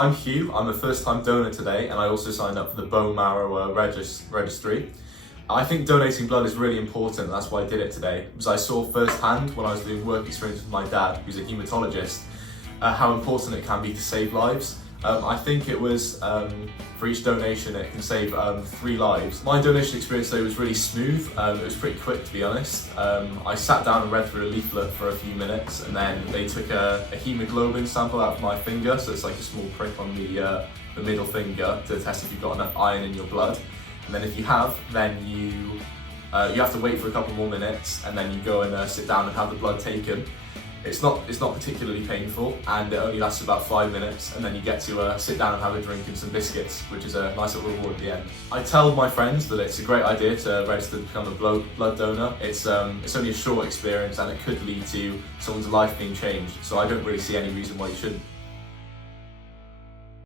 I'm Hugh, I'm a first-time donor today, and I also signed up for the bone marrow registry. I think donating blood is really important, and that's why I did it today, because I saw firsthand when I was doing work experience with my dad, who's a haematologist, how important it can be to save lives. I think it was, for each donation it can save 3 lives. My donation experience today was really smooth, it was pretty quick to be honest. I sat down and read through a leaflet for a few minutes, and then they took a hemoglobin sample out of my finger, so it's like a small prick on the middle finger to test if you've got enough iron in your blood. And then if you have, then you have to wait for a couple more minutes, and then you go and sit down and have the blood taken. It's not particularly painful, and it only lasts about 5 minutes, and then you get to sit down and have a drink and some biscuits, which is a nice little reward at the end. I tell my friends that it's a great idea to register to become a blood donor. It's only a short experience, and it could lead to someone's life being changed, so I don't really see any reason why you shouldn't.